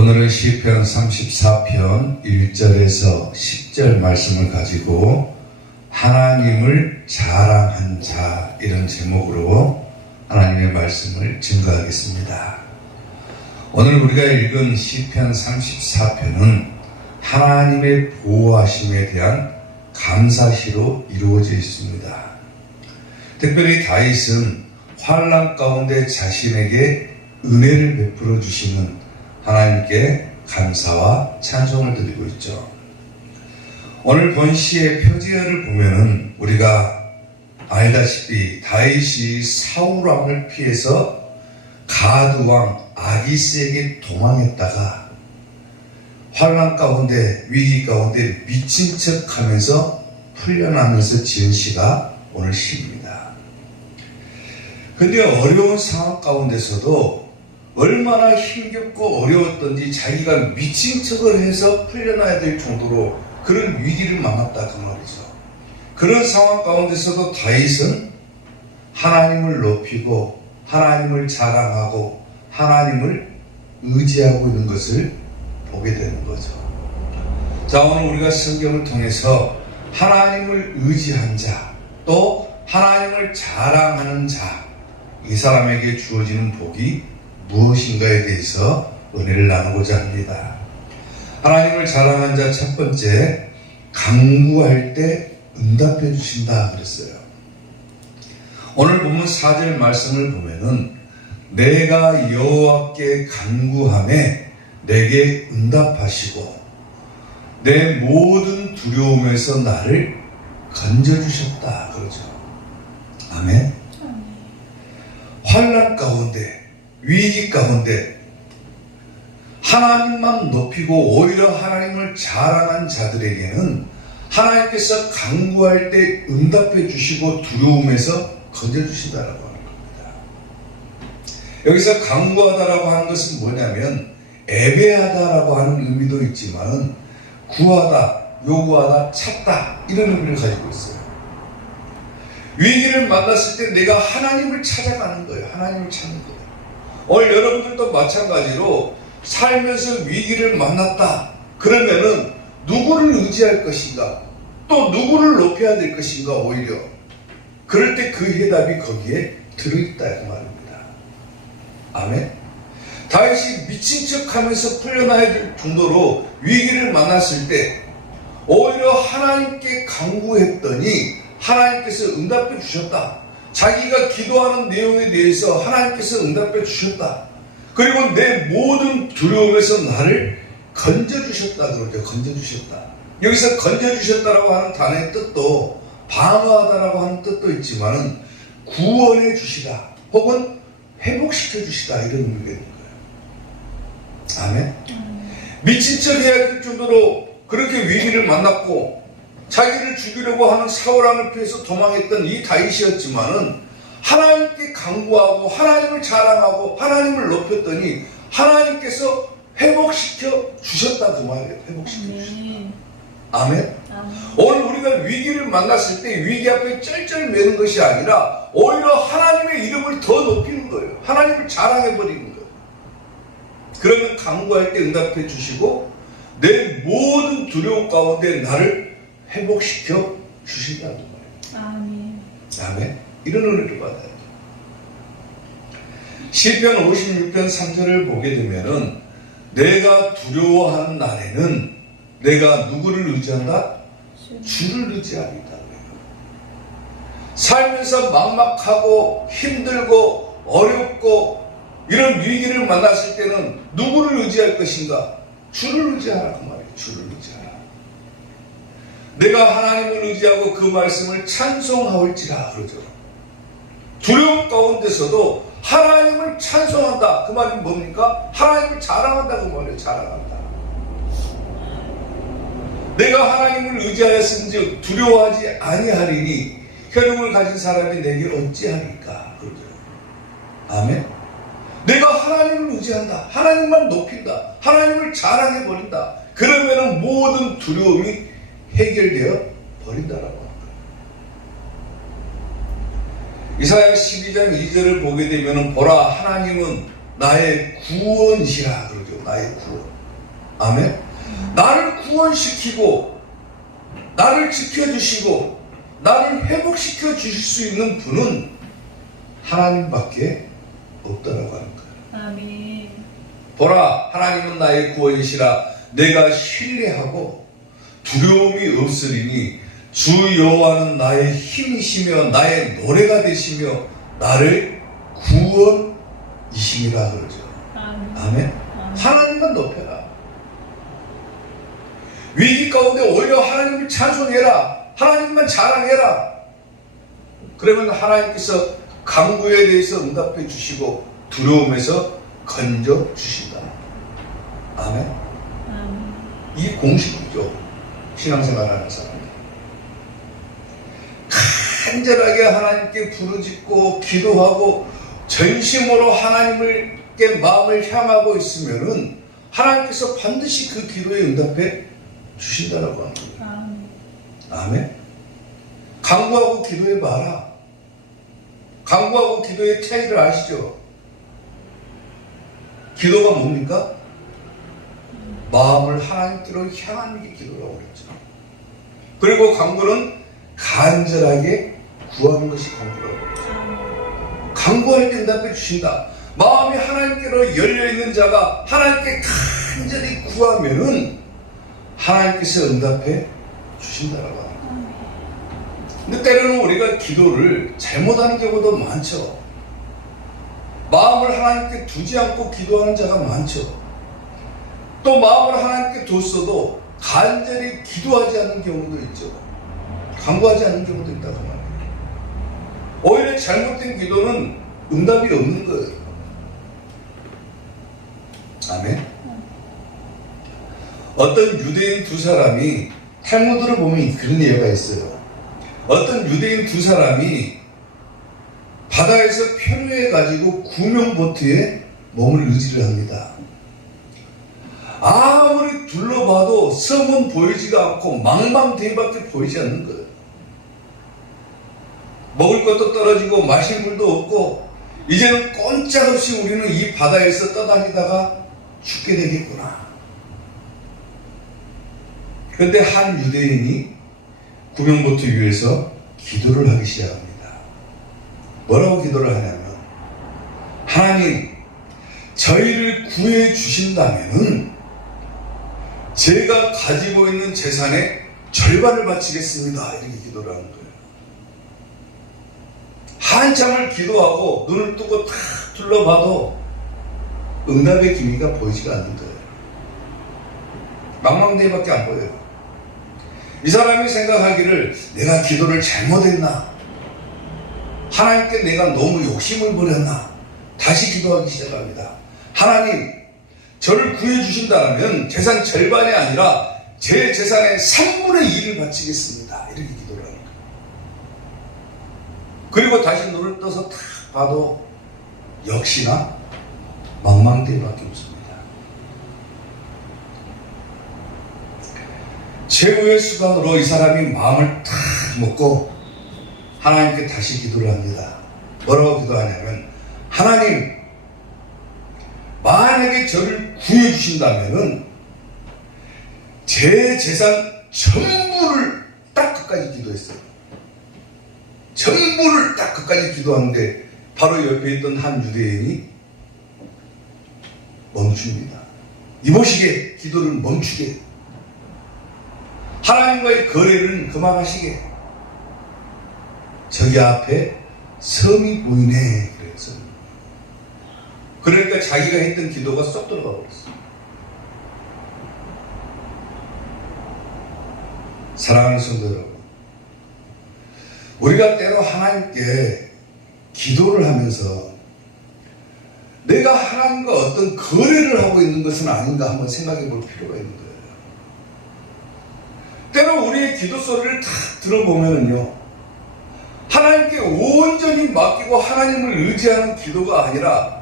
오늘은 시편 34편 1절에서 10절 말씀을 가지고 하나님을 자랑한 자, 이런 제목으로 하나님의 말씀을 증거하겠습니다. 오늘 우리가 읽은 시편 34편은 하나님의 보호하심에 대한 감사시로 이루어져 있습니다. 특별히 다윗은 환난 가운데 자신에게 은혜를 베풀어 주시는 하나님께 감사와 찬송을 드리고 있죠. 오늘 본시의 표지어를 보면은 우리가 알다시피 다윗이 사울왕을 피해서 가드왕 아기스에게 도망했다가 환난 가운데, 위기 가운데 미친 척하면서 풀려나면서 지은 시가 오늘 시입니다. 근데 어려운 상황 가운데서도 얼마나 힘겹고 어려웠던지 자기가 미친 척을 해서 풀려나야 될 정도로 그런 위기를 만났다, 그 말이죠. 그런 상황 가운데서도 다윗은 하나님을 높이고 하나님을 자랑하고 하나님을 의지하고 있는 것을 보게 되는 거죠. 자, 오늘 우리가 성경을 통해서 하나님을 의지한 자, 또 하나님을 자랑하는 자, 이 사람에게 주어지는 복이 무엇인가에 대해서 은혜를 나누고자 합니다. 하나님을 자랑한 자 첫 번째, 간구할 때 응답해 주신다 그랬어요. 오늘 본문 4절 말씀을 보면은 내가 여호와께 간구하매 내게 응답하시고 내 모든 두려움에서 나를 건져주셨다 그러죠. 아멘. 환난 가운데, 위기 가운데 하나님만 높이고 오히려 하나님을 자랑한 자들에게는 하나님께서 간구할 때 응답해 주시고 두려움에서 건져주신다라고 하는 겁니다. 여기서 간구하다라고 하는 것은 뭐냐면 애배하다라고 하는 의미도 있지만 구하다, 요구하다, 찾다, 이런 의미를 가지고 있어요. 위기를 만났을 때 내가 하나님을 찾아가는 거예요. 하나님을 찾는 거예요. 오늘 여러분들도 마찬가지로 살면서 위기를 만났다 그러면은 누구를 의지할 것인가, 또 누구를 높여야 될 것인가. 오히려 그럴 때 그 해답이 거기에 들어있다 그 말입니다. 아멘. 다윗이 미친 척하면서 풀려나야 될 정도로 위기를 만났을 때 오히려 하나님께 간구했더니 하나님께서 응답해 주셨다. 자기가 기도하는 내용에 대해서 하나님께서 응답해 주셨다. 그리고 내 모든 두려움에서 나를 건져주셨다 그러죠. 건져주셨다. 여기서 건져주셨다라고 하는 단어의 뜻도 방어하다라고 하는 뜻도 있지만은 구원해 주시다 혹은 회복시켜 주시다, 이런 의미가 있는 거예요. 아멘. 미친 척 해야 될 정도로 그렇게 위기를 만났고 자기를 죽이려고 하는 사울왕을 피해서 도망했던 이 다윗이었지만은 하나님께 간구하고 하나님을 자랑하고 하나님을 높였더니 하나님께서 회복시켜 주셨다 그 말이에요. 회복시켜 주셨다. 아멘. 오늘 우리가 위기를 만났을 때 위기 앞에 쩔쩔매는 것이 아니라 오히려 하나님의 이름을 더 높이는 거예요. 하나님을 자랑해버리는 거예요. 그러면 간구할 때 응답해 주시고 내 모든 두려움 가운데 나를 회복시켜 주신다는 거예요. 아멘. 아멘. 이런 은혜를 받아야죠. 시편 56편 3절을 보게 되면은 내가 두려워하는 날에는 내가 누구를 의지한다? 주를 의지합니다. 살면서 막막하고 힘들고 어렵고 이런 위기를 만났을 때는 누구를 의지할 것인가? 주를 의지하라 그 말이에요. 주를 의지하라. 내가 하나님을 의지하고 그 말씀을 찬송하올지라 그러죠. 두려움 가운데서도 하나님을 찬송한다 그 말이 뭡니까? 하나님을 자랑한다 그 말이에요. 자랑한다. 내가 하나님을 의지하였은즉 두려워하지 아니하리니 혈육을 가진 사람이 내게 어찌하리까 그러죠. 아멘. 내가 하나님을 의지한다, 하나님만 높인다, 하나님을 자랑해버린다, 그러면은 모든 두려움이 해결되어 버린다라고 합니다. 이사야 12장 2절을 보게 되면 보라 하나님은 나의 구원이시라 그러죠. 나의 구원. 아멘. 나를 구원시키고 나를 지켜주시고 나를 회복시켜 주실 수 있는 분은 하나님밖에 없다라고 하는 거예요. 아멘. 보라, 하나님은 나의 구원이시라. 내가 신뢰하고 두려움이 없으리니 주 여호와는 나의 힘이시며 나의 노래가 되시며 나를 구원이시니라 그러죠. 아멘. 아멘. 하나님만 높여라. 위기 가운데 오히려 하나님을 찬송해라. 하나님만 자랑해라. 그러면 하나님께서 간구에 대해서 응답해 주시고 두려움에서 건져 주신다. 아멘. 이 공식이죠. 신앙생활하는 사람이 간절하게 하나님께 부르짖고 기도하고 전심으로 하나님께 마음을 향하고 있으면은 하나님께서 반드시 그 기도에 응답해 주신다라고 하는 거예요. 아멘. 간구하고 기도해 봐라. 간구하고 기도의 차이를 아시죠? 기도가 뭡니까? 마음을 하나님께로 향하는 게 기도라고 그랬죠. 그리고 간구는 간절하게 구하는 것이 간구라고 그랬죠. 간구할 때 응답해 주신다. 마음이 하나님께로 열려있는 자가 하나님께 간절히 구하면은 하나님께서 응답해 주신다라고 합니다. 근데 때로는 우리가 기도를 잘못하는 경우도 많죠. 마음을 하나님께 두지 않고 기도하는 자가 많죠. 또 마음을 하나님께 뒀어도 간절히 기도하지 않는 경우도 있죠. 간구하지 않는 경우도 있다고 말해요. 오히려 잘못된 기도는 응답이 없는 거예요. 아멘. 어떤 유대인 두 사람이 탈무드를 보면 그런 예가 있어요. 어떤 유대인 두 사람이 바다에서 편유해가지고 구명보트에 몸을 의지를 합니다. 아무리 둘러봐도 섬은 보이지가 않고 망망대해밖에 보이지 않는 거예요. 먹을 것도 떨어지고 마실 물도 없고 이제는 꼼짝없이 우리는 이 바다에서 떠다니다가 죽게 되겠구나. 그런데 한 유대인이 구명보트 위에서 기도를 하기 시작합니다. 뭐라고 기도를 하냐면, 하나님, 저희를 구해 주신다면은 제가 가지고 있는 재산의 절반을 바치겠습니다. 이렇게 기도를 하는 거예요. 한참을 기도하고 눈을 뜨고 탁 둘러봐도 응답의 기미가 보이지가 않는 거예요. 망망대해밖에 안 보여요. 이 사람이 생각하기를 내가 기도를 잘못했나? 하나님께 내가 너무 욕심을 부렸나? 다시 기도하기 시작합니다. 하나님, 저를 구해주신다면 재산 절반이 아니라 제 재산의 3분의 2를 바치겠습니다. 이렇게 기도를 합니다. 그리고 다시 눈을 떠서 탁 봐도 역시나 망망대해밖에 없습니다. 최후의 수단으로 이 사람이 마음을 탁 먹고 하나님께 다시 기도를 합니다. 뭐라고 기도하냐면, 하나님, 만약에 저를 구해주신다면 제 재산 전부를 딱 끝까지 기도했어요. 전부를 딱 끝까지 기도하는데 바로 옆에 있던 한 유대인이 멈춥니다. 이보시게, 기도를 멈추게, 하나님과의 거래를 그만하시게, 저기 앞에 섬이 보이네. 그래서 그러니까 자기가 했던 기도가 쏙 들어가 버렸어. 사랑하는 성도 여러분, 우리가 때로 하나님께 기도를 하면서 내가 하나님과 어떤 거래를 하고 있는 것은 아닌가 한번 생각해 볼 필요가 있는 거예요. 때로 우리의 기도 소리를 다 들어보면요, 하나님께 온전히 맡기고 하나님을 의지하는 기도가 아니라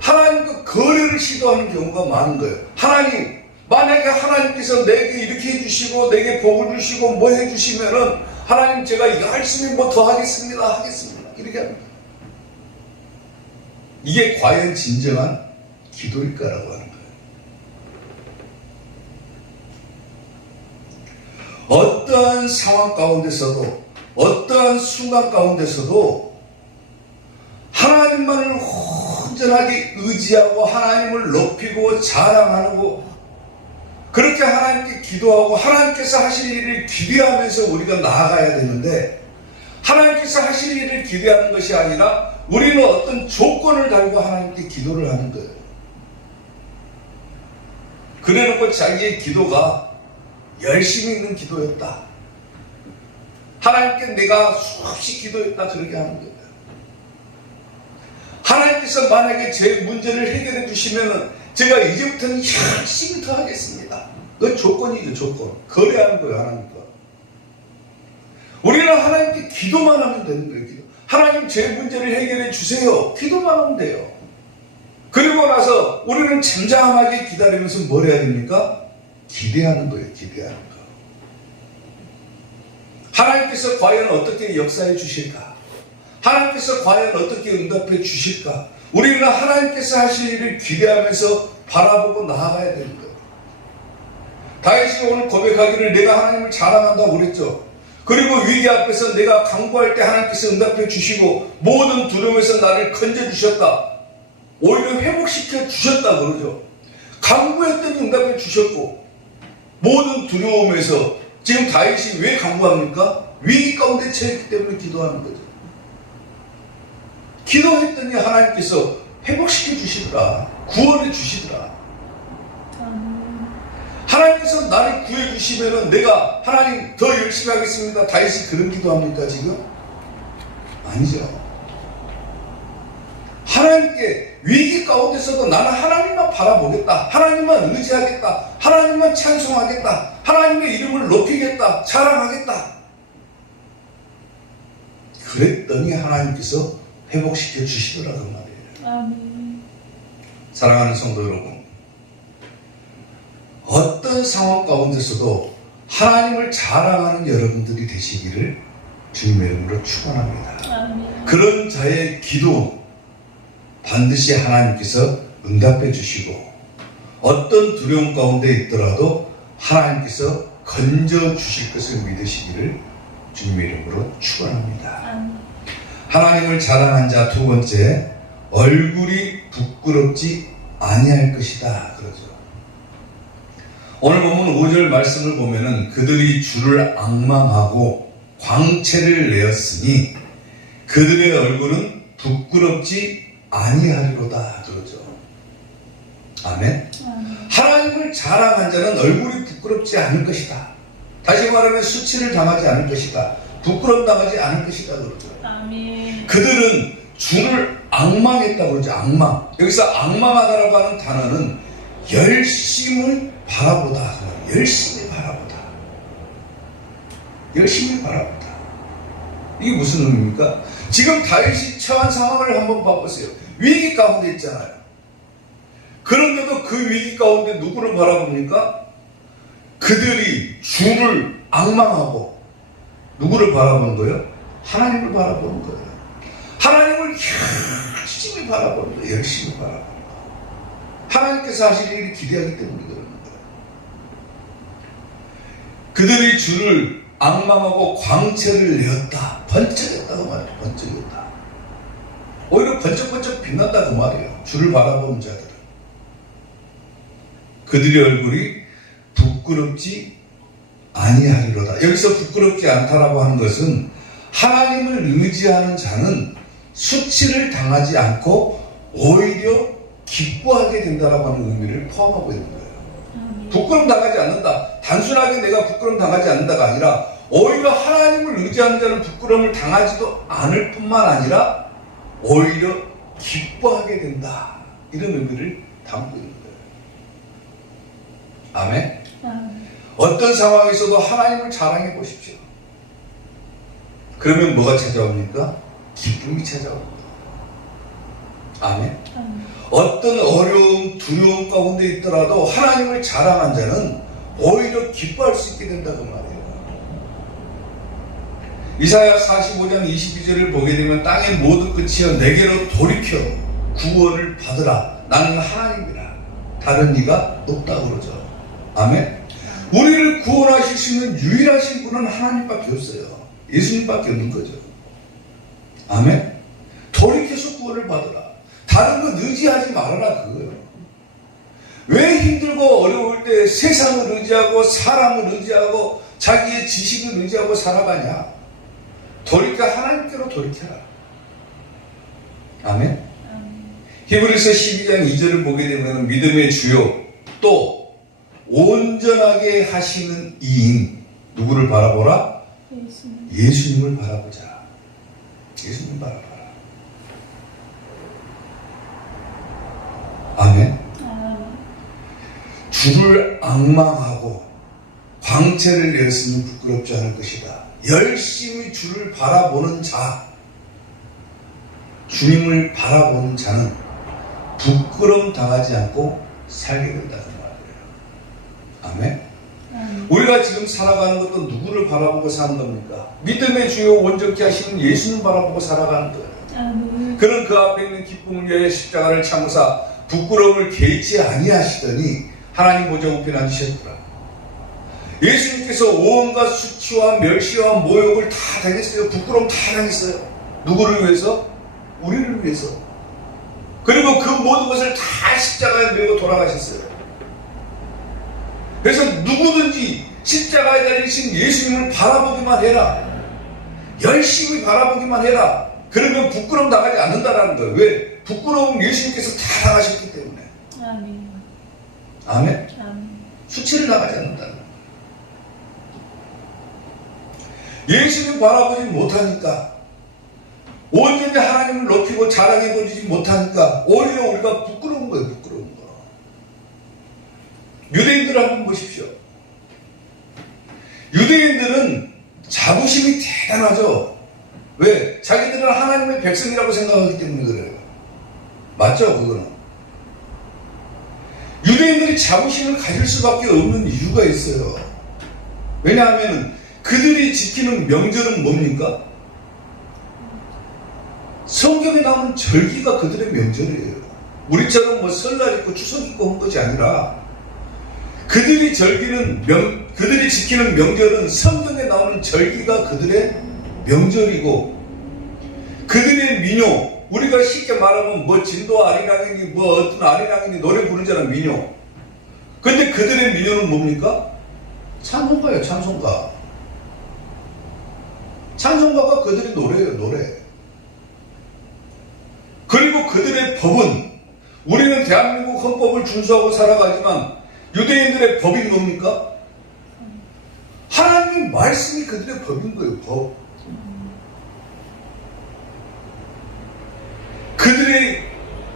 하나님과 거래를 시도하는 경우가 많은 거예요. 하나님, 만약에 하나님께서 내게 이렇게 해주시고 내게 복을 주시고 뭐 해주시면은 하나님, 제가 이거 할 수 있는 뭐 더 하겠습니다. 이렇게 합니다. 이게 과연 진정한 기도일까라고 하는 거예요. 어떠한 상황 가운데서도, 어떠한 순간 가운데서도 하나님만을 온전하게 의지하고 하나님을 높이고 자랑하고 그렇게 하나님께 기도하고 하나님께서 하실 일을 기대하면서 우리가 나아가야 되는데, 하나님께서 하실 일을 기대하는 것이 아니라 우리는 어떤 조건을 달고 하나님께 기도를 하는 거예요. 그래놓고 자기의 기도가 열심히 있는 기도였다, 하나님께 내가 수없이 기도했다, 그렇게 하는 거예요. 하나님께서 만약에 제 문제를 해결해 주시면 제가 이제부터는 열심히 더 하겠습니다. 그건 조건이죠, 조건. 거래하는 거예요, 하나님과. 우리는 하나님께 기도만 하면 되는 거예요, 기도. 하나님 제 문제를 해결해 주세요. 기도만 하면 돼요. 그리고 나서 우리는 잠잠하게 기다리면서 뭘 해야 됩니까? 기대하는 거예요, 기대하는 거. 하나님께서 과연 어떻게 역사해 주실까? 하나님께서 과연 어떻게 응답해 주실까? 우리는 하나님께서 하실 일을 기대하면서 바라보고 나아가야 되는 거예요. 다윗이 오늘 고백하기를 내가 하나님을 자랑한다고 그랬죠. 그리고 위기 앞에서 내가 간구할 때 하나님께서 응답해 주시고 모든 두려움에서 나를 건져주셨다, 오히려 회복시켜 주셨다 그러죠. 간구했더니 응답해 주셨고, 모든 두려움에서 지금 다윗이 왜 간구합니까? 위기 가운데 처했기 때문에 기도하는 거죠. 기도했더니 하나님께서 회복시켜 주시더라, 구원해 주시더라. 하나님께서 나를 구해 주시면은 내가 하나님 더 열심히 하겠습니다, 다윗이 그런 기도합니까 지금? 아니죠. 하나님께 위기 가운데서도 나는 하나님만 바라보겠다, 하나님만 의지하겠다, 하나님만 찬송하겠다, 하나님의 이름을 높이겠다, 자랑하겠다, 그랬더니 하나님께서 회복시켜 주시더라고 말이에요. 아멘. 사랑하는 성도 여러분, 어떤 상황 가운데서도 하나님을 자랑하는 여러분들이 되시기를 주님의 이름으로 축원합니다. 아멘. 그런 자의 기도 반드시 하나님께서 응답해 주시고, 어떤 두려움 가운데 있더라도 하나님께서 건져 주실 것을 믿으시기를 주님의 이름으로 축원합니다. 아멘. 하나님을 자랑한 자 두 번째, 얼굴이 부끄럽지 아니할 것이다 그러죠. 오늘 보면 5절 말씀을 보면은 그들이 주를 앙망하고 광채를 내었으니 그들의 얼굴은 부끄럽지 아니하리로다 그러죠. 아멘. 하나님을 자랑한 자는 얼굴이 부끄럽지 않을 것이다. 다시 말하면 수치를 당하지 않을 것이다, 부끄럼 당하지 않을 것이다 그러죠. 아멘. 그들은 주를 앙망했다고 그러죠. 앙망. 여기서 앙망하다라고 하는 단어는 열심을 바라보다, 열심히 바라보다, 열심히 바라보다. 이게 무슨 의미입니까? 지금 다윗이 처한 상황을 한번 봐보세요. 위기 가운데 있잖아요. 그런데도 그 위기 가운데 누구를 바라봅니까? 그들이 주를 앙망하고 누구를 바라보는 거예요? 하나님을 바라보는 거예요. 하나님을 열심히 바라보는 거예요. 열심히 바라보는 거예요. 하나님께서 하실 일을 기대하기 때문에 그러는 거예요. 그들이 주를 앙망하고 광채를 내었다, 번쩍였다 그 말이에요. 번쩍였다. 오히려 번쩍번쩍 빛난다 그 말이에요. 주를 바라보는 자들은. 그들의 얼굴이 부끄럽지 아니하리로다. 여기서 부끄럽지 않다라고 하는 것은 하나님을 의지하는 자는 수치를 당하지 않고 오히려 기뻐하게 된다라고 하는 의미를 포함하고 있는 거예요. 부끄럼 당하지 않는다. 단순하게 내가 부끄럼 당하지 않는다가 아니라 오히려 하나님을 의지하는 자는 부끄럼을 당하지도 않을 뿐만 아니라 오히려 기뻐하게 된다, 이런 의미를 담고 있는 거예요. 아멘. 어떤 상황에서도 하나님을 자랑해 보십시오. 그러면 뭐가 찾아옵니까? 기쁨이 찾아옵니다. 아멘. 어떤 어려움, 두려움 가운데 있더라도 하나님을 자랑한 자는 오히려 기뻐할 수 있게 된다고 말이에요. 이사야 45장 22절을 보게 되면 땅의 모든 끝이여 내게로 돌이켜 구원을 받으라, 나는 하나님이라 다른 이가 없다 그러죠. 아멘. 우리를 구원하실 수 있는 유일하신 분은 하나님밖에 없어요. 예수님밖에 없는 거죠. 아멘. 돌이켜서 구원을 받으라. 다른 거 의지하지 말아라 그거예요. 왜 힘들고 어려울 때 세상을 의지하고 사람을 의지하고 자기의 지식을 의지하고 살아가냐? 돌이켜 하나님께로 돌이켜라. 아멘. 히브리서 12장 2절을 보게 되면 믿음의 주요 또 온전하게 하시는 이인 누구를 바라보라? 예수님을 바라보자. 예수님 바라봐라. 아멘. 주를 앙망하고 광채를 내었으면 부끄럽지 않을 것이다. 열심히 주를 바라보는 자, 주님을 바라보는 자는 부끄럼 당하지 않고 살게 된다는 말이에요. 아멘. 우리가 지금 살아가는 것도 누구를 바라보고 사는 겁니까? 믿음의 주요 온전케 하시는 예수님 바라보고 살아가는 거예요. 그는 그 앞에 있는 기쁨을 위하여 십자가를 참으사 부끄러움을 개의치 아니하시더니 하나님 보좌 우편에 앉으셨더라. 예수님께서 온갖 수치와 멸시와 모욕을 다 당했어요. 부끄러움 다 당했어요. 누구를 위해서? 우리를 위해서. 그리고 그 모든 것을 다 십자가에 메고 돌아가셨어요. 그래서 누구든지 십자가에 달리신 예수님을 바라보기만 해라. 열심히 바라보기만 해라. 그러면 부끄러움 당하지 않는다라는 거예요. 왜? 부끄러움 예수님께서 다 당하셨기 때문에. 아멘. 아멘. 아멘. 수치를 당하지 않는다는 거예요. 예수님 바라보지 못하니까, 온전히 하나님을 높이고 자랑해 보지 못하니까 오히려 우리가 부끄러운 거예요. 부끄러운 거. 유대인들을 한번 보십시오. 유대인들은 자부심이 대단하죠. 왜? 자기들은 하나님의 백성이라고 생각하기 때문에 그래요. 맞죠? 그거는. 유대인들이 자부심을 가질 수밖에 없는 이유가 있어요. 왜냐하면 그들이 지키는 명절은 뭡니까? 성경에 나오는 절기가 그들의 명절이에요. 우리처럼 뭐 설날 있고 추석 있고 한 것이 아니라 그들이 지키는 명절은 성경에 나오는 절기가 그들의 명절이고 그들의 민요, 우리가 쉽게 말하면 뭐 진도 아리랑이니 뭐 어떤 아리랑이니 노래 부르잖아, 민요. 근데 그들의 민요는 뭡니까? 찬송가예요. 찬송가. 찬송가가 그들의 노래예요. 노래. 그리고 그들의 법은, 우리는 대한민국 헌법을 준수하고 살아가지만 유대인들의 법이 뭡니까? 하나님 말씀이 그들의 법인 거예요. 법. 그들의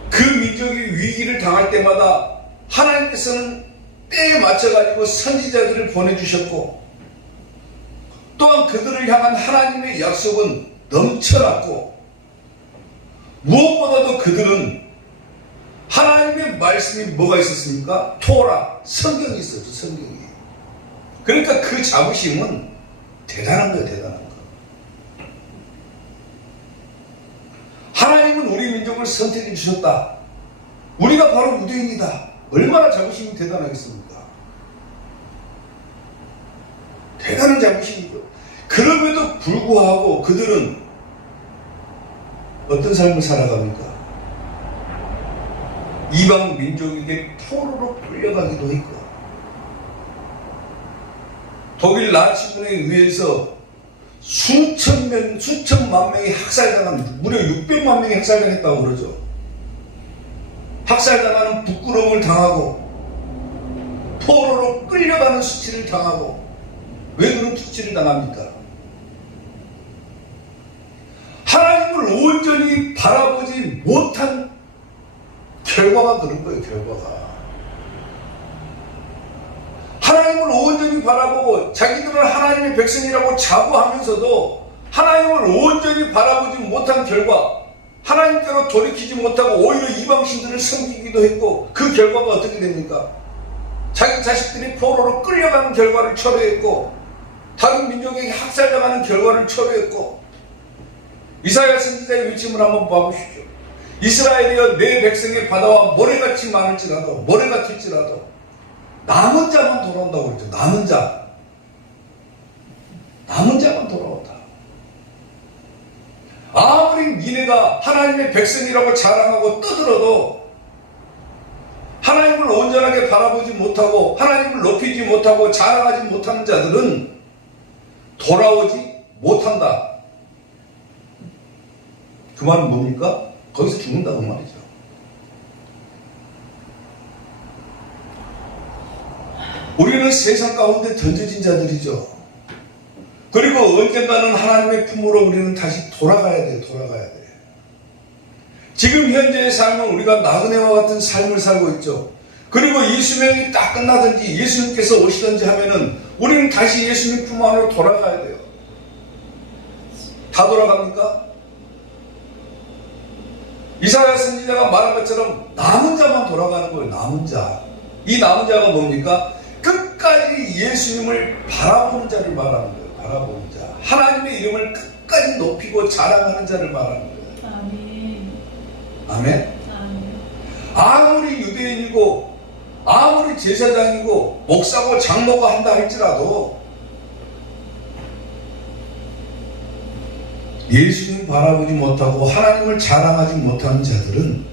그 민족이 위기를 당할 때마다 하나님께서는 때에 맞춰가지고 선지자들을 보내주셨고, 또한 그들을 향한 하나님의 약속은 넘쳐났고, 무엇보다도 그들은 하나님의 말씀이 뭐가 있었습니까? 토라, 성경이 있었죠. 성경이. 그러니까 그 자부심은 대단한 거예요. 대단한 거. 하나님은 우리 민족을 선택해 주셨다. 우리가 바로 유대인이다. 얼마나 자부심이 대단하겠습니까? 대단한 자부심이고, 그럼에도 불구하고 그들은 어떤 삶을 살아갑니까? 이방 민족에게 포로로 끌려가기도 했고, 독일 나치군에 의해서 수천만 명이 학살당한, 무려 600만 명이 학살당했다고 그러죠. 학살당하는 부끄러움을 당하고 포로로 끌려가는 수치를 당하고. 왜 그런 수치를 당합니까? 하나님을 온전히 바라보지 못한 결과가 그런 거예요. 결과가. 하나님을 온전히 바라보고 자기들은 하나님의 백성이라고 자부하면서도 하나님을 온전히 바라보지 못한 결과, 하나님께로 돌이키지 못하고 오히려 이방신들을 섬기기도 했고, 그 결과가 어떻게 됩니까? 자기 자식들이 포로로 끌려가는 결과를 초래했고, 다른 민족에게 학살당하는 결과를 초래했고, 이사야 선지자의 외침을 한번 봐보십시오. 이스라엘이여 내 백성의 바다와 모래같이 많을지라도 모래같을지라도 남은 자만 돌아온다고 그랬죠. 남은 자만 돌아온다. 아무리 니네가 하나님의 백성이라고 자랑하고 떠들어도 하나님을 온전하게 바라보지 못하고 하나님을 높이지 못하고 자랑하지 못하는 자들은 돌아오지 못한다. 그 말은 뭡니까? 거기서 죽는다고 말이죠. 우리는 세상 가운데 던져진 자들이죠. 그리고 언젠가는 하나님의 품으로 우리는 다시 돌아가야 돼요. 지금 현재의 삶은 우리가 나그네와 같은 삶을 살고 있죠. 그리고 이 수명이 딱 끝나든지 예수님께서 오시든지 하면은 우리는 다시 예수님 품 안으로 돌아가야 돼요. 다 돌아갑니까? 이사야 선지자가 말한 것처럼 남은 자만 돌아가는 거예요. 남은 자. 이 남은 자가 뭡니까? 끝까지 예수님을 바라보는 자를 말하는 거예요. 바라보는 자. 하나님의 이름을 끝까지 높이고 자랑하는 자를 말하는 거예요. 아멘. 아무리 유대인이고 아무리 제사장이고 목사고 장로가 한다 할지라도 예수님 바라보지 못하고 하나님을 자랑하지 못하는 자들은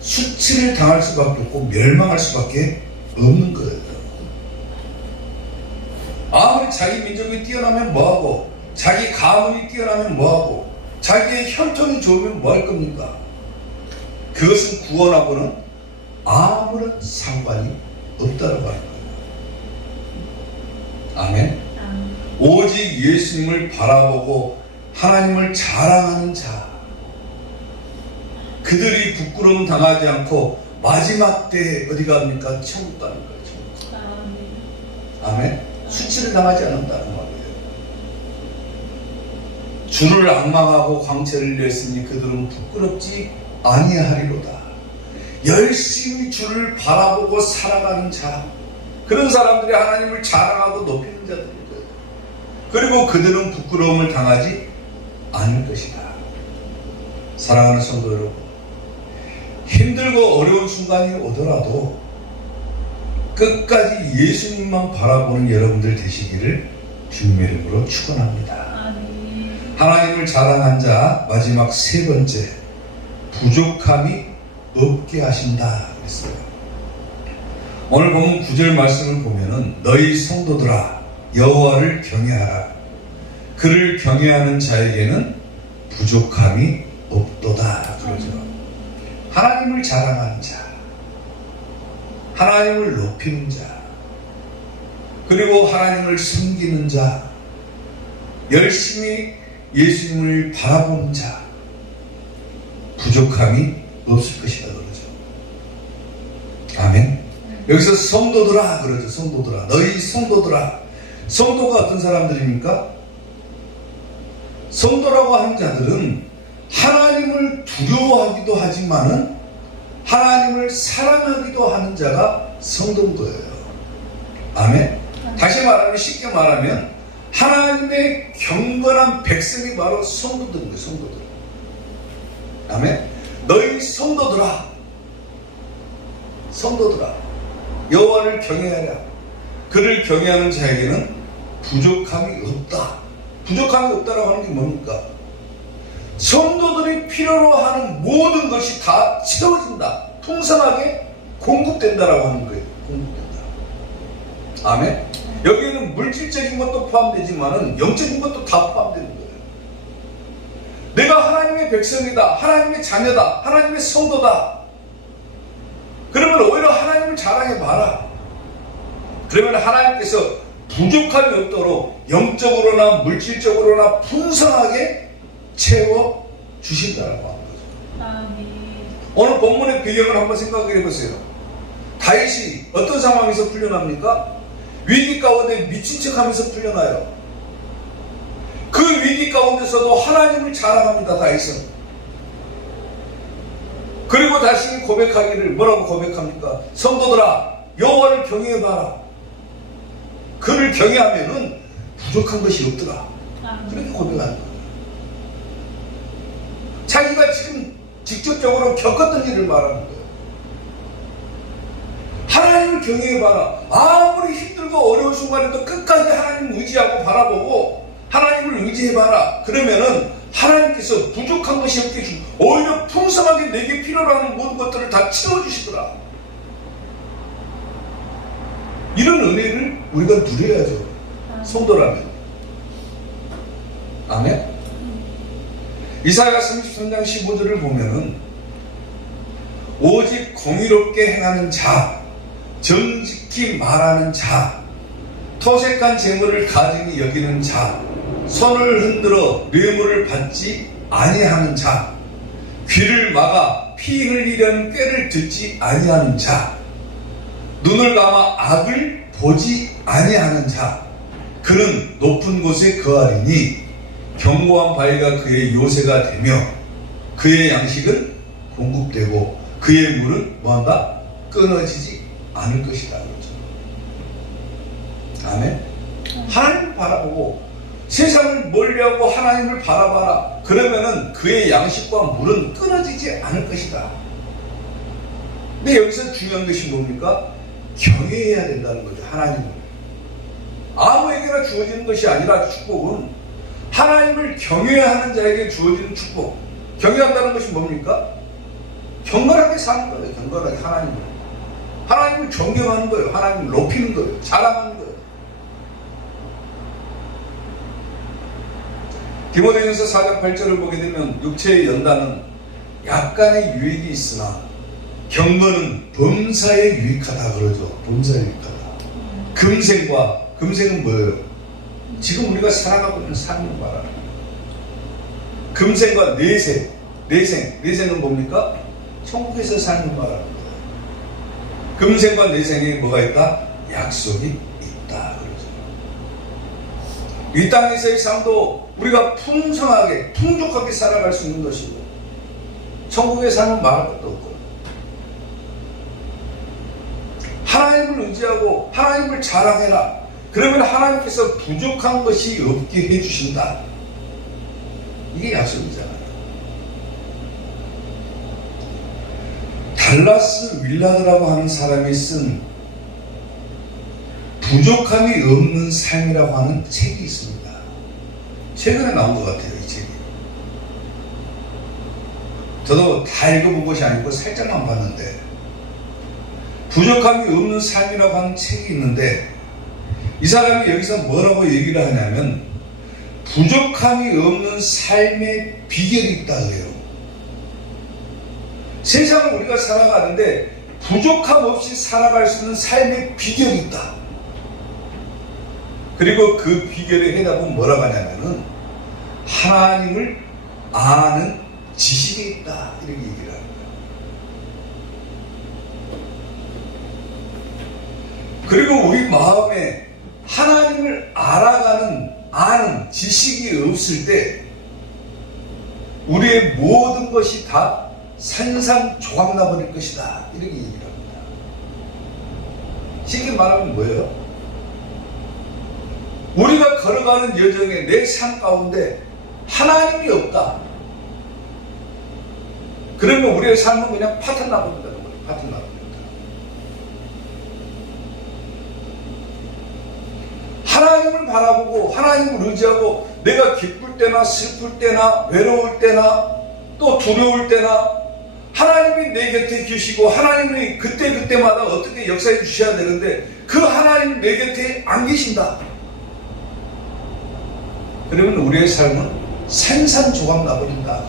수치를 당할 수밖에 없고 멸망할 수밖에 없는 거예요. 아무리 자기 민족이 뛰어나면 뭐하고 자기 가문이 뛰어나면 뭐하고 자기의 혈통이 좋으면 뭐 할 겁니까? 그것은 구원하고는 아무런 상관이 없다고 하는 거예요. 아멘. 오직 예수님을 바라보고 하나님을 자랑하는 자, 그들이 부끄러움 당하지 않고 마지막 때에 어디 갑니까? 천국 가는 거예요. 천국. 아멘. 수치를 당하지 않는다는 말이에요. 주를 앙망하고 광채를 냈으니 그들은 부끄럽지 아니하리로다. 열심히 주를 바라보고 살아가는 자, 그런 사람들이 하나님을 자랑하고 높이는 자들인 거예요. 그리고 그들은 부끄러움을 당하지 않을 것이다. 사랑하는 성도 여러분, 힘들고 어려운 순간이 오더라도 끝까지 예수님만 바라보는 여러분들 되시기를 주님의 이름으로 축원합니다. 하나님을 자랑한 자, 마지막 세 번째, 부족함이 없게 하신다 그랬어요. 오늘 보면 9절 말씀을 보면은 너희 성도들아 여호와를 경외하라. 그를 경외하는 자에게는 부족함이 없도다 그러죠. 하나님을 자랑하는 자, 하나님을 높이는 자, 그리고 하나님을 섬기는 자, 열심히 예수님을 바라보는 자, 부족함이 없을 것이다 그러죠. 아멘. 여기서 성도들아 그러죠. 성도들아, 너희 성도들아. 성도가 어떤 사람들입니까? 성도라고 하는 자들은 하나님을 두려워하기도 하지만은 하나님을 사랑하기도 하는 자가 성도인 거예요. 아멘. 다시 말하면, 쉽게 말하면 하나님의 경건한 백성이 바로 성도들인 거예요. 성도들. 아멘. 너희 성도들아, 성도들아, 여호와를 경외하라. 그를 경외하는 자에게는 부족함이 없다. 부족함이 없다라고 하는 게 뭡니까? 성도들이 필요로 하는 모든 것이 다 채워진다. 풍성하게 공급된다라고 하는 거예요. 공급된다. 아멘. 여기에는 물질적인 것도 포함되지만은 영적인 것도 다 포함되는 거예요. 내가 하나님의 백성이다, 하나님의 자녀다, 하나님의 성도다. 그러면 오히려 하나님을 자랑해봐라. 그러면 하나님께서 부족함이 없도록 영적으로나 물질적으로나 풍성하게 채워주신다라고 하는 거죠. 아멘. 오늘 본문의 배경을 한번 생각해 보세요. 다윗이 어떤 상황에서 풀려납니까? 위기 가운데 미친 척하면서 풀려나요. 그 위기 가운데서도 하나님을 자랑합니다. 다윗은. 그리고 다시 고백하기를 뭐라고 고백합니까? 성도들아 여호와를 경외해봐라. 그를 경외하면은 부족한 것이 없더라. 그렇게 고백하는 거예요. 자기가 지금 직접적으로 겪었던 일을 말하는 거예요. 하나님을 경외해봐라. 아무리 힘들고 어려운 순간에도 끝까지 하나님을 의지하고 바라보고 하나님을 의지해봐라. 그러면은 하나님께서 부족한 것이 없게 주고 오히려 풍성하게 내게 필요로 하는 모든 것들을 다 채워주시더라. 이런 은혜를 우리가 누려야죠. 성도라면. 아멘. 이사야 33장 15절을 보면은 오직 공의롭게 행하는 자, 정직히 말하는 자, 토색한 재물을 가증히 여기는 자, 손을 흔들어 뇌물을 받지 아니하는 자, 귀를 막아 피 흘리려는 꾀를 듣지 아니하는 자, 눈을 감아 악을 보지 아니하는 자, 그는 높은 곳에 거하리니 견고한 바위가 그의 요새가 되며 그의 양식은 공급되고 그의 물은 뭐한다? 끊어지지 않을 것이다. 그렇죠. 아멘. 하나님을 바라보고 세상을 멀리하고 하나님을 바라봐라. 그러면은 그의 양식과 물은 끊어지지 않을 것이다. 근데 여기서 중요한 것이 뭡니까? 경외해야 된다는 거죠. 하나님을. 아무에게나 주어지는 것이 아니라 축복은 하나님을 경외하는 자에게 주어지는 축복. 경외한다는 것이 뭡니까? 경건하게 사는 거예요. 경건하게 하나님을 존경하는 거예요. 하나님을 높이는 거예요. 자랑하는 거예요. 디모데전서 4장 8절을 보게 되면 육체의 연단은 약간의 유익이 있으나 경건은 범사에 유익하다 그러죠. 범사에 유익하다. 금생은 뭐예요? 지금 우리가 살아가고 있는 삶을 말하는 거예요. 금생과 내생은 뭡니까? 천국에서 삶을 말하는 거예요. 금생과 내생에 뭐가 있다? 약속이 있다 그러죠. 이 땅에서의 삶도 우리가 풍성하게 풍족하게 살아갈 수 있는 것이고 천국의 삶은 말할 것도 없고 하나님을 의지하고 하나님을 자랑해라. 그러면 하나님께서 부족한 것이 없게 해주신다. 이게 약속이잖아요. 달라스 윌라드라고 하는 사람이 쓴 부족함이 없는 삶이라고 하는 책이 있습니다. 최근에 나온 것 같아요. 이 책이. 저도 다 읽어본 것이 아니고 살짝만 봤는데 부족함이 없는 삶이라고 하는 책이 있는데 이 사람이 여기서 뭐라고 얘기를 하냐면 부족함이 없는 삶의 비결이 있다 그래요. 세상을 우리가 살아가는데 부족함 없이 살아갈 수 있는 삶의 비결이 있다. 그리고 그 비결의 해답은 뭐라고 하냐면은 하나님을 아는 지식이 있다. 이렇게 얘기를 합니다. 그리고 우리 마음에 하나님을 아는 지식이 없을 때 우리의 모든 것이 다 산산조각 나버릴 것이다. 이렇게 얘기를 합니다. 쉽게 말하면 뭐예요? 우리가 걸어가는 여정에 내 삶 가운데 하나님이 없다. 그러면 우리의 삶은 그냥 파탄 나버린다는 거예요. 파탄 나버린다. 하나님을 바라보고 하나님을 의지하고 내가 기쁠 때나 슬플 때나 외로울 때나 또 두려울 때나 하나님이 내 곁에 계시고 하나님이 그때마다 어떻게 역사해 주셔야 되는데 그 하나님이 내 곁에 안 계신다. 그러면 우리의 삶은 산산조각 나버린다.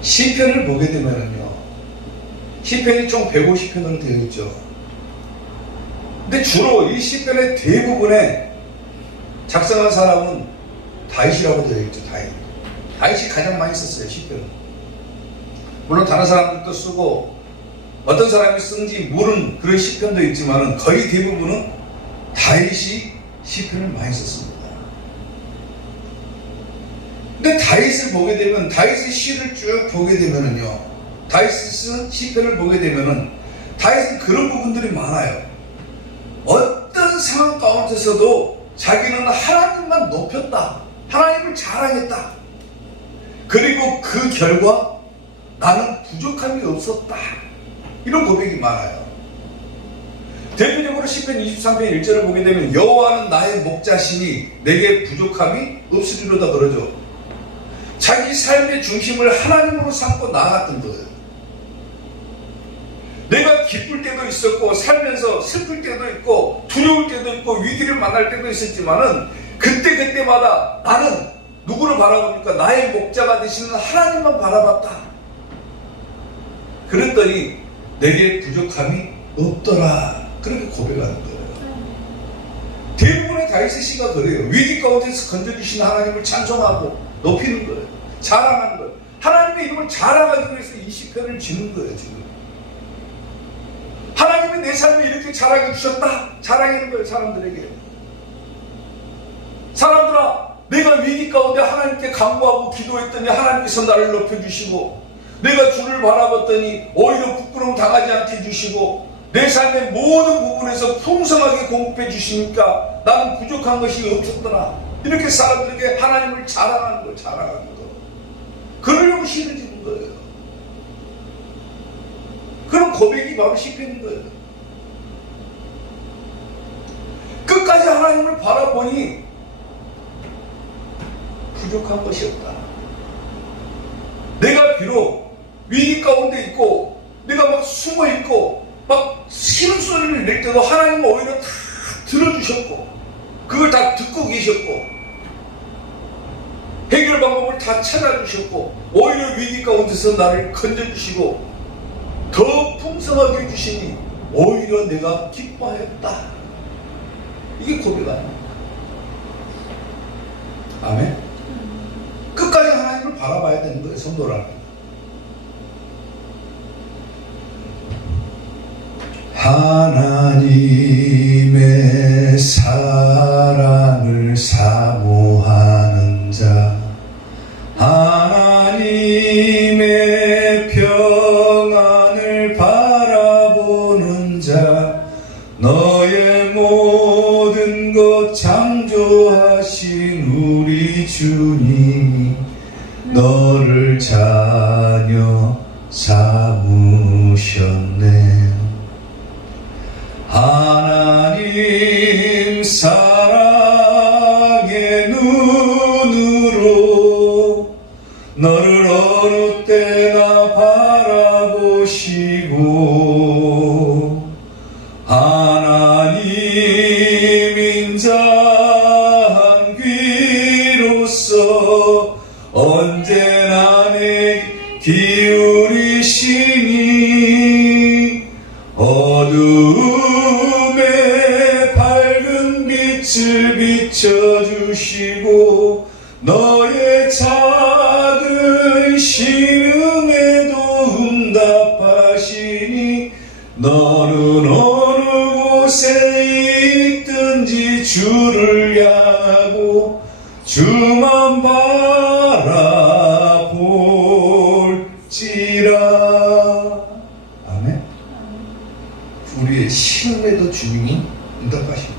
시편을 보게 되면요. 시편이 총 150편으로 되어 있죠. 근데 주로 이 시편의 대부분에 작성한 사람은 다윗이라고 되어 있죠. 다윗이 가장 많이 썼어요. 시편은. 물론 다른 사람들도 쓰고 어떤 사람이 쓴지 모르는 그런 시편도 있지만 거의 대부분은 다윗이 시편을 많이 썼습니다. 근데 다윗을 보게 되면 다윗의 시를 쭉 보게 되면은요. 다윗이 쓴 시편을 보게 되면은 다윗은 그런 부분들이 많아요. 어떤 상황 가운데서도 자기는 하나님만 높였다. 하나님을 자랑했다. 그리고 그 결과 나는 부족함이 없었다. 이런 고백이 많아요. 대표적으로 시편 23편 1절을 보게 되면 여호와는 나의 목자시니 내게 부족함이 없으리로다 그러죠. 자기 삶의 중심을 하나님으로 삼고 나아갔던 거예요. 내가 기쁠 때도 있었고 살면서 슬플 때도 있고 두려울 때도 있고 위기를 만날 때도 있었지만은 그때마다 나는 누구를 바라보니까 나의 목자가 되시는 하나님만 바라봤다. 그랬더니 내게 부족함이 없더라. 그렇게 고백하는 거예요. 대부분의 다윗의 시가 그래요. 위기 가운데서 건져주신 하나님을 찬송하고 높이는 거예요. 자랑하는 거예요. 하나님의 이름을 자랑하기 위해서 이 시편을 지는 거예요. 지금 하나님이 내 삶에 이렇게 자랑해 주셨다. 자랑하는 거예요. 사람들에게. 사람들아, 내가 위기 가운데 하나님께 간구하고 기도했더니 하나님께서 나를 높여주시고 내가 주를 바라봤더니 오히려 부끄러움 당하지 않게 해주시고 내 삶의 모든 부분에서 풍성하게 공급해 주시니까 나는 부족한 것이 없었더라. 이렇게 사람들에게 하나님을 자랑하는 거예요. 자랑하는 거. 그러려고 시를 짓는 거예요. 그런 고백이 바로 시편인 거예요. 끝까지 하나님을 바라보니 부족한 것이 없다. 내가 비록 위기 가운데 있고 내가 막 숨어 있고 막 신음소리를 낼 때도 하나님은 오히려 다 들어주셨고 그걸 다 듣고 계셨고 해결 방법을 다 찾아주셨고 오히려 위기 가운데서 나를 건져주시고 더 풍성하게 해주시니 오히려 내가 기뻐하였다. 이게 고백 아닙니까? 아멘. 끝까지 하나님을 바라봐야 되는 거예요. 성도라는. 하나님의 사랑을 사모하는 자, 하나님의 평안을 바라보는 자, 너의 모든 것 창조하신 우리 주님이 너를 자녀 삼으셨네. 하나님 사랑의 눈으로 너를 어느 때나 바라보시고 하나님 인자한 귀로서 언제나 내 기울이시니 어둠에 밝은 빛을 비춰주시고 너의 작은 신음에도 응답하시니 너는 어느 곳에 있든지 주를 향하고 주만 바라볼지라. 아멘. 우리의 신음에도 주님이 응답하십니다.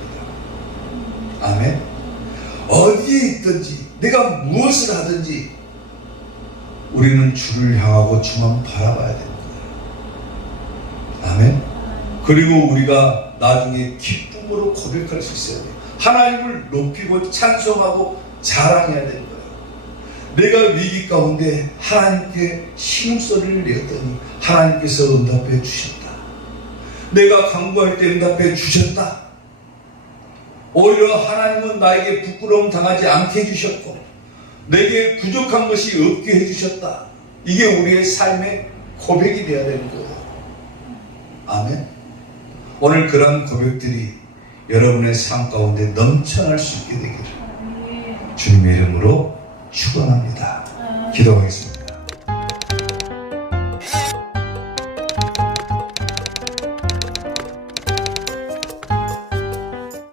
아멘. 어디에 있든지 내가 무엇을 하든지 우리는 주를 향하고 주만 바라봐야 됩니다. 아멘. 그리고 우리가 나중에 기쁨으로 고백할 수 있어야 돼요. 하나님을 높이고 찬송하고 자랑해야 되는 거예요. 내가 위기 가운데 하나님께 신음소리를 내었더니 하나님께서 응답해 주셨다. 내가 간구할 때 응답해 주셨다. 오히려 하나님은 나에게 부끄러움 당하지 않게 해주셨고 내게 부족한 것이 없게 해주셨다. 이게 우리의 삶의 고백이 되어야 되는 거예요. 아멘. 오늘 그런 고백들이 여러분의 삶 가운데 넘쳐날 수 있게 되기를 주님의 이름으로 축원합니다. 기도하겠습니다.